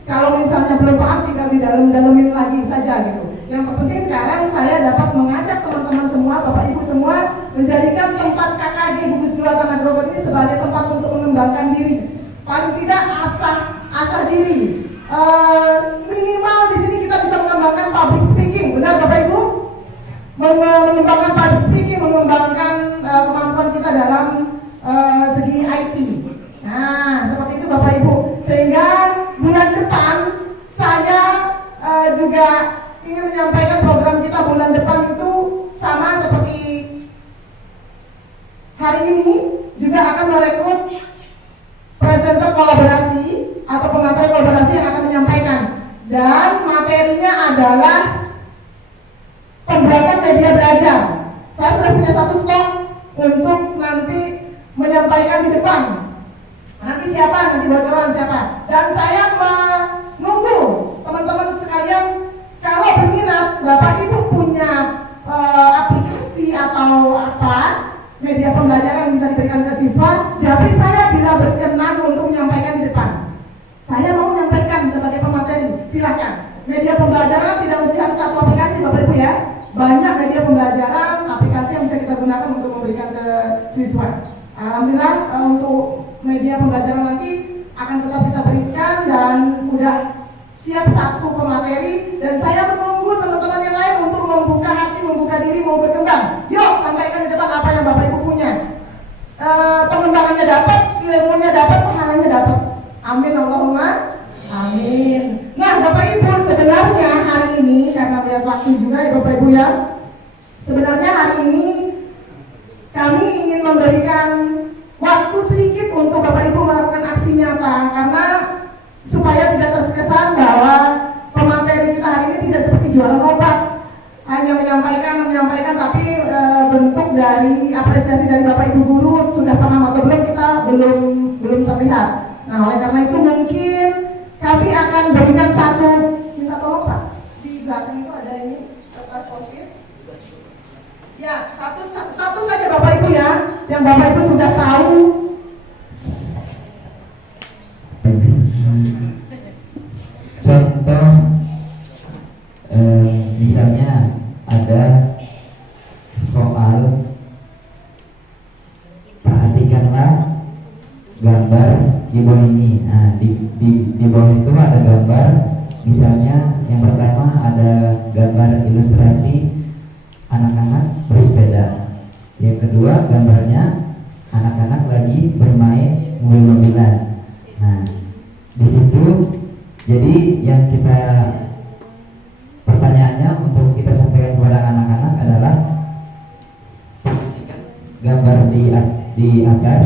Kalau misalnya belum paham tinggal didalemin lagi saja gitu. Yang terpenting sekarang saya dapat mengajak teman-teman semua, Bapak Ibu semua menjadikan tempat KKG Gugus 2 Tanah Grogol ini sebagai tempat untuk mengembangkan diri. Paling tidak asah diri. Minimal di sini kita bisa mengembangkan public speaking, benar Bapak Ibu? Mengembangkan public speaking, mengembangkan kemampuan kita dalam segi IT. Nah, seperti itu Bapak Ibu. Sehingga bulan depan saya juga ingin menyampaikan program kita bulan depan itu sama seperti hari ini, juga akan merekrut presenter kolaborasi atau pemateri kolaborasi yang akan menyampaikan, dan materinya adalah pembuatan media belajar. Saya sudah punya 1 stok untuk nanti menyampaikan di depan. Nanti siapa? Nanti bocoran siapa? Dan saya menunggu teman-teman sekalian, kalau berminat, Bapak Ibu punya aplikasi atau apa media pembelajaran yang bisa diberikan ke siswa, jadi saya bila berkenan untuk menyampaikan di depan. Saya mau menyampaikan sebagai pemateri, silakan. Media pembelajaran tidak mesti harus 1 aplikasi Bapak Ibu ya. Banyak media pembelajaran, aplikasi yang bisa kita gunakan untuk memberikan ke siswa. Alhamdulillah untuk media pembelajaran nanti akan tetap kita berikan dan udah siap 1 pemateri, dan saya menunggu teman-teman yang lain untuk membuka hati, membuka diri, mau berkembang. Yuk sampaikan di depan apa yang Bapak Ibu punya. Pengembangannya dapat, ilmunya dapat, pahalanya dapat. Amin Allahumma amin. Nah Bapak Ibu, sebenarnya hari ini karena lihat waktu juga ya Bapak Ibu ya, sebenarnya hari ini kami ingin memberikan waktu sedikit untuk Bapak Ibu melakukan aksi nyata, karena supaya tidak terkesan bahwa pemateri kita hari ini tidak seperti jualan obat, hanya menyampaikan tapi bentuk dari apresiasi dari Bapak Ibu guru sudah paham atau belum kita belum terlihat. Nah oleh karena itu mungkin kami akan berikan satu, minta tolong Pak, di belakang itu ada ini kertas post-it. Ya, satu saja Bapak Ibu ya, yang Bapak Ibu sudah tahu. Contoh, misalnya ada soal, perhatikanlah gambar di bawah ini. Nah, di bawah itu ada gambar, misalnya yang pertama ada gambar ilustrasi anak-anak bersepeda. Yang kedua gambarnya anak-anak lagi bermain mobil-mobilan. Nah, di situ jadi yang kita pertanyaannya untuk kita sampaikan kepada anak-anak adalah gambar di atas,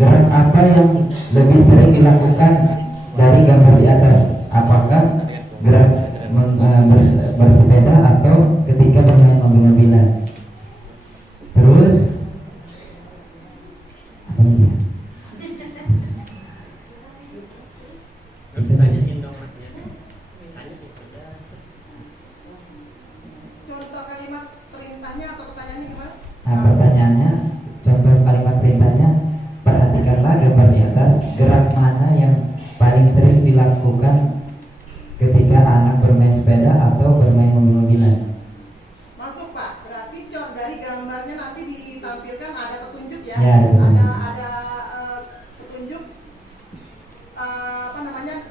gerak apa yang lebih sering dilakukan dari gambar di atas? Apakah gerak bersepeda atau ketika bermain mobil-mobilan? Terus apa lagi? Contoh kalimat perintahnya atau pertanyaannya gimana? Nah, pertanyaannya, contoh kalimat perintahnya, perhatikanlah gambar di atas, gerak mana yang paling sering dilakukan ketika anak bermain sepeda atau bermain mobil-mobilan? Masuk Pak, berarti dari gambarnya nanti ditampilkan ada petunjuk ya, Ya, ada petunjuk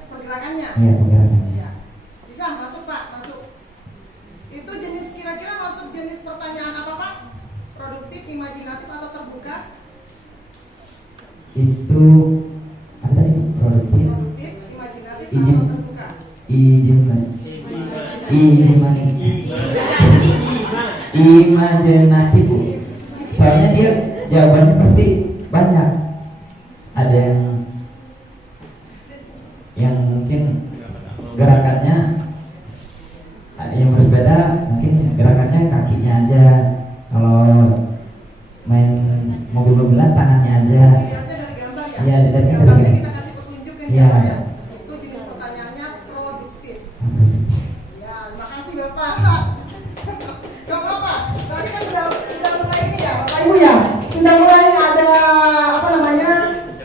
pergerakannya. Iya, pergerakannya. Ya. Bisa masuk Pak, masuk. Itu jenis kira-kira masuk jenis pertanyaan apa Pak? Produktif, imajinatif atau terbuka? Itu apa tadi? Produktif, imajinatif Izin. atau terbuka? Imajinatif. Soalnya dia jawabannya pasti banyak. Ada yang mungkin gerakannya, ada yang bersepeda mungkin gerakannya kakinya aja. Kalau main mobil-mobilan tangannya aja. Dilihatnya dari gambar ya? Iya, dari gambarnya kita kasih petunjuk kan Iya. ya Pak ya? Itu jenis pertanyaannya produktif. Ya, terima kasih Bapak. Gak apa-apa. Tadi kan sudah mulai ini ya, Bapak Ibu ya. Sudah mulai ada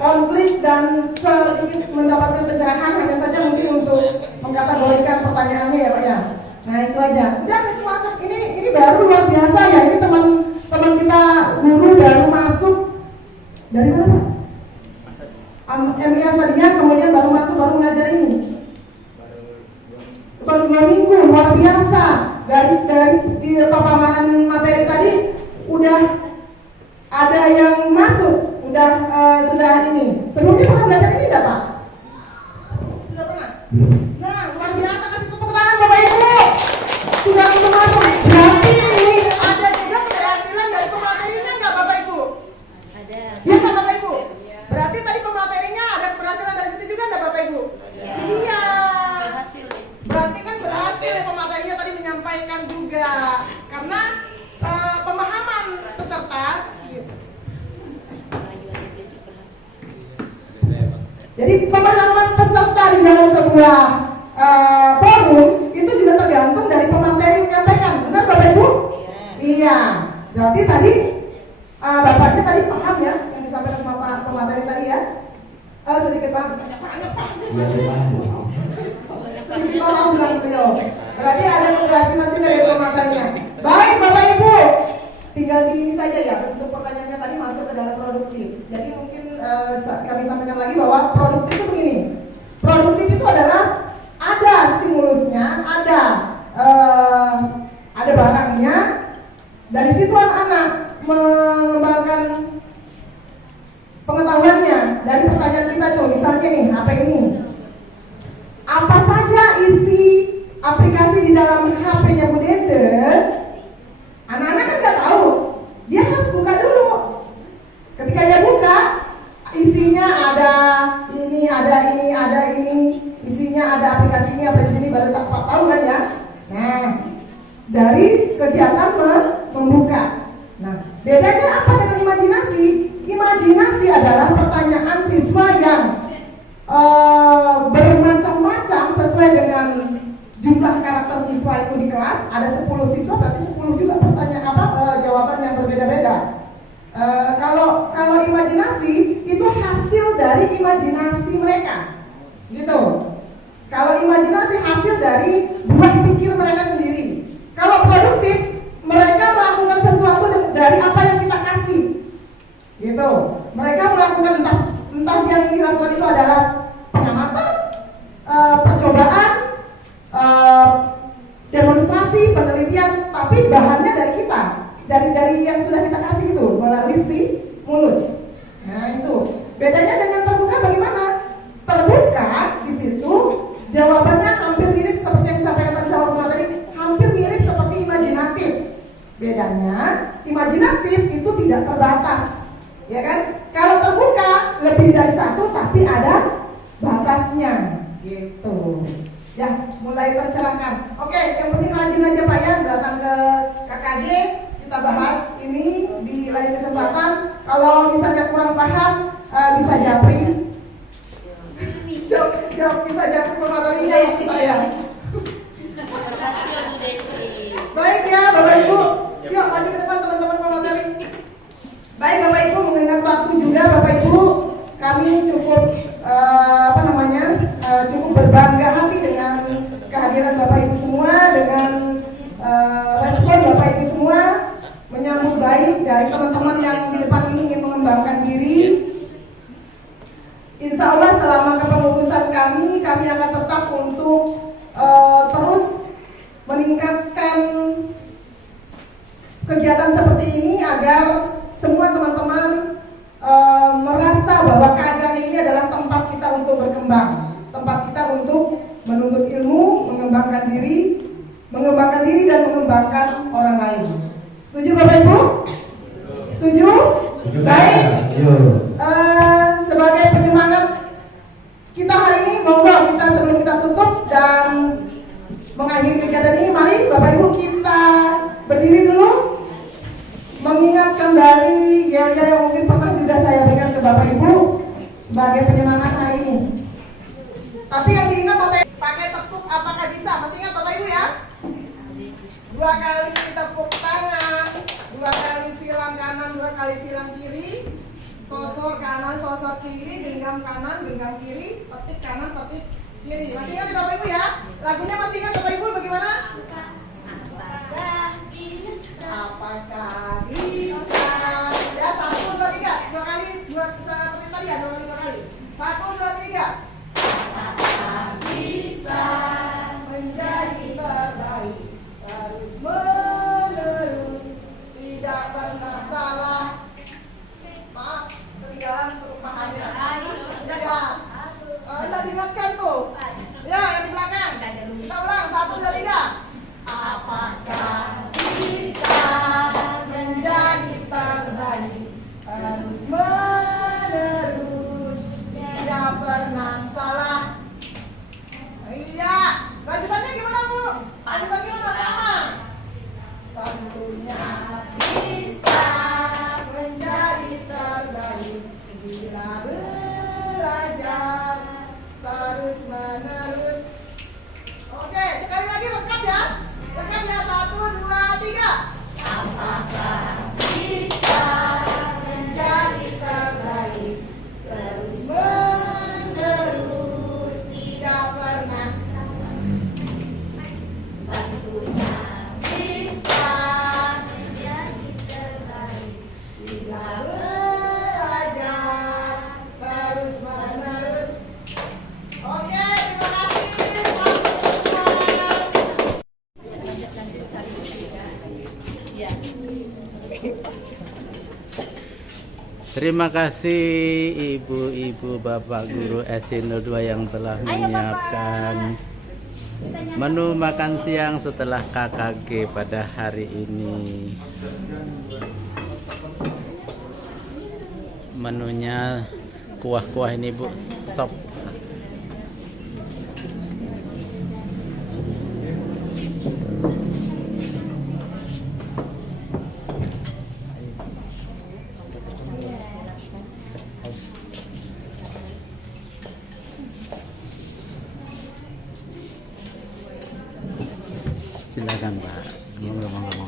konflik dan sedikit mendapatkan pencerahan, hanya saja mungkin untuk mengkategorikan pertanyaannya ya Pak ya. Nah itu aja. Udah itu masuk. Ini baru luar biasa ya. Ini teman kita guru baru masuk dari mana Pak? MI Asadia, kemudian baru masuk, baru ngajar ini. Baru 2 minggu, luar biasa. Dari di paparan materi tadi udah ada yang masuk, sudah ini. Sebelumnya pernah belajar ini enggak Pak? Sudah pernah? Nah, luar biasa, kasih tepuk tangan Bapak Ibu. Sudah bisa masuk. Berarti ini ada juga keberhasilan dari pematerinya enggak Bapak Ibu? Ada. Iya Pak Bapak Ibu? Berarti tadi pematerinya ada keberhasilan dari situ juga enggak Bapak Ibu? Iya. Berarti kan berhasil ya pematerinya tadi menyampaikan juga. Karena pemahaman peserta. Jadi pemahaman peserta di dalam sebuah forum itu juga tergantung dari pemateri menyampaikan. Benar Bapak Ibu? Iya. Berarti tadi Bapaknya tadi paham ya yang disampaikan sama pemateri tadi ya? Sedikit paham, banyak Pak. Sedikit paham bilang beliau. Berarti ada keberhasilan juga dari pematerinya. Baik Bapak Ibu, tinggal di ini saja ya, bentuk pertanyaannya tadi masuk ke dalam produktif. Jadi mungkin kami sampaikan lagi bahwa produktif itu begini. Produktif itu adalah ada stimulusnya, ada barangnya. Dari situ anak-anak mengembangkan pengetahuannya dari pertanyaan kita tuh. Misalnya nih, HP ini. Apa saja isi aplikasi di dalam HP-nya Bu Dede? Anak-anak kan nggak tahu. Dia harus buka dulu. Ketika dia buka, isinya ada ini, isinya ada aplikasi ini, baru tahu kan ya. Nah, dari kegiatan membuka. Nah, bedanya apa dengan imajinasi? Imajinasi adalah pertanyaan siswa yang bermacam-macam sesuai dengan jumlah karakter siswa itu di kelas. Ada 10 siswa, berarti 10 juga jawaban yang berbeda-beda. Kalau imajinasi itu hasil dari imajinasi mereka, gitu. Kalau imajinasi hasil dari buah pikir mereka sendiri. Kalau produktif, mereka melakukan sesuatu dari apa yang kita kasih, gitu. Mereka melakukan entah yang dilakukan itu adalah pengamatan, percobaan, demonstrasi, penelitian, tapi bahannya dari kita, dari yang sudah kita kasih itu melalui stimulus. Nah itu bedanya dengan terbuka bagaimana? Terbuka di situ jawabannya hampir mirip seperti yang disampaikan tadi sama pemateri, hampir mirip seperti imajinatif. Bedanya imajinatif itu tidak terbatas, ya kan? Kalau terbuka lebih dari satu tapi ada batasnya, gitu. Ya, mulai tercerahkan. Oke, yang penting rajin aja Pak ya, datang ke KKJ, kita bahas ini di lain kesempatan. Kalau misalnya kurang paham, bisa japri. Bisa japri pematerinya saya. Baik ya, Bapak Ibu. Yuk maju ke depan teman-teman pemateri. Baik Bapak Ibu, mengingat waktu juga Bapak Ibu, kami cukup cukup berbangga hati dengan kehadiran Bapak Ibu semua, dengan respon Bapak Ibu semua, menyambut baik dari teman-teman yang di depan ini ingin mengembangkan diri. Insya Allah selama kepengurusan kami akan tetap untuk terus meningkatkan kegiatan seperti ini agar semua teman-teman merasa bahwa KKJ ini adalah tempat kita untuk berkembang, tempat kita untuk menuntut ilmu, mengembangkan diri dan mengembangkan orang lain. Setuju Bapak Ibu? Setuju? Baik. Sebagai penyemangat kita hari ini, monggo kita sebelum kita tutup dan mengakhiri kegiatan ini, mari Bapak Ibu kita berdiri dulu, mengingat kembali yel-yel yang mungkin pernah juga saya berikan ke Bapak Ibu sebagai penyemangat hari ini. Tapi yang diingat pakai tepuk apakah bisa? Masih ingat Bapak Ibu ya? 2 kali tepuk tangan, 2 kali silang kanan, 2 kali silang kiri, sosor kanan, sosor kiri, genggam kanan, genggam kiri, petik kanan, petik kiri. Masih ingat ya Bapak Ibu ya? Lagunya masih ingat Bapak Ibu bagaimana? Apakah bisa? Apakah bisa? Ya 1, 2, 3, 2 kali, 2 seperti tadi ya, 2 kali. 1, 2, 3. Apakah bisa menjadi terbaik, terus menerus, tidak pernah salah. Maaf, ketinggalan perumahannya. Ya, bisa diingatkan tuh. Ya, yang di belakang. Kita ulang, 1, 2, 3. Apakah bisa menjadi terbaik, terus menerus, tidak pernah salah. Iya, lanjutannya gimana Bu? Lanjutannya gimana? Sama. Tentunya bisa menjadi terbaik bila belajar terus menerus. Oke, sekali lagi lengkap ya. Lengkap ya, 1, 2, 3. Apakah bisa menjadi terbaik, terus menerus, tidak pernah salah. Tentunya bisa menjadi terbaik bila belajar terus menerus. Oke, terima kasih. Terima kasih ibu-ibu, bapak guru SD02 yang telah menyiapkan menu makan siang setelah KKG pada hari ini. Menunya kuah-kuah ini Bu, sop. Silakan Pak. Monggo.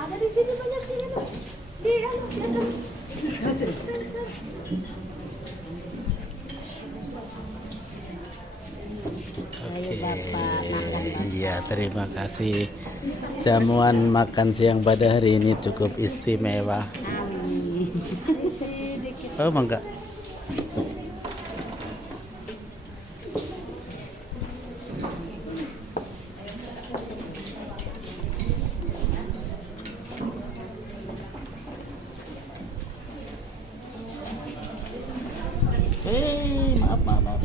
Ada di sini banyak di atas. Iya, terima kasih. Jamuan makan siang pada hari ini cukup istimewa. Oh, mangga. Maaf.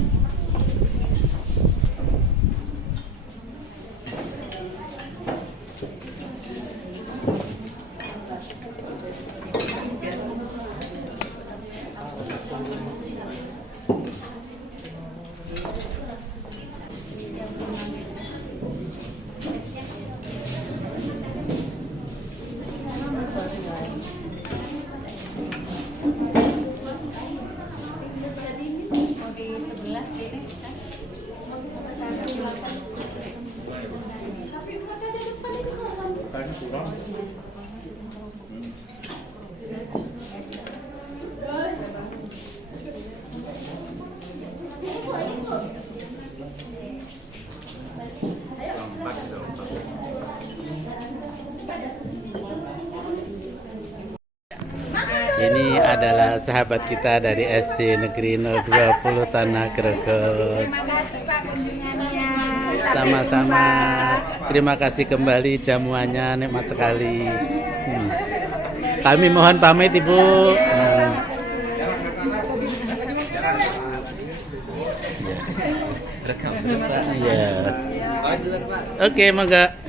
Ini adalah sahabat kita dari SD Negeri 020 Tanah Greget. Sama-sama. Terima kasih kembali, jamuannya nikmat sekali. Kami mohon pamit Ibu. Rekam terus Pak. Iya. Oke, mangga.